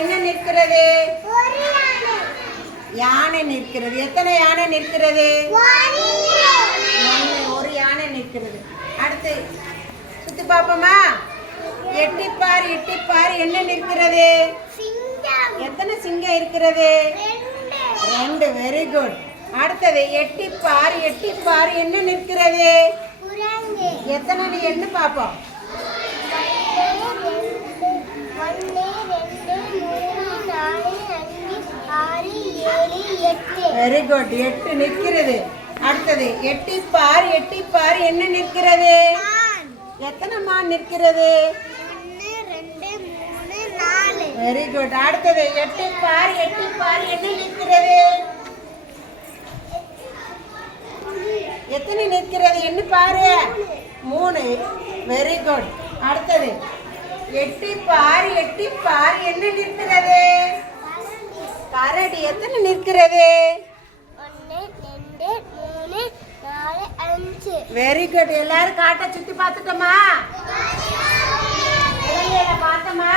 என்ன நிற்கிறது? யானை நிற்கிறது. எத்தனை யானை நிற்கிறது? ஒரு யானை நிற்கிறது. அடுத்து சுத்தி பாப்போமா? எட்டிப்பார் எட்டிப்பார் என்ன நிற்கிறது? எத்தனை சிங்கம் இருக்கிறது? 2. Very good. அடுத்தது எட்டிப்பார் எட்டிப்பார் என்ன நிற்கிறது? எத்தனை நீ எண்ணு பாப்போம். Very good. 8 நிற்கிறது. அடுத்தது எட்டிப்பார் எட்டிப்பார் என்ன நிற்கிறது? எத்தனை மான் நிற்கிறது? Very good. அடுத்தது எட்டிப்பார் எட்டிப்பார் என்ன நிற்கிறது? எத்தனை நிற்கிறது? என்ன பாரு? 3. Very good. அடுத்தது எட்டிப்பார் எட்டிப்பார் என்ன நிற்கிறது? கரடி. எத்தனை நிற்கிறது? 1 2 3 4 5. Very good. எல்லாரும் காட்ட சுத்தி பார்த்துட்டோமா? பார்த்தோமா?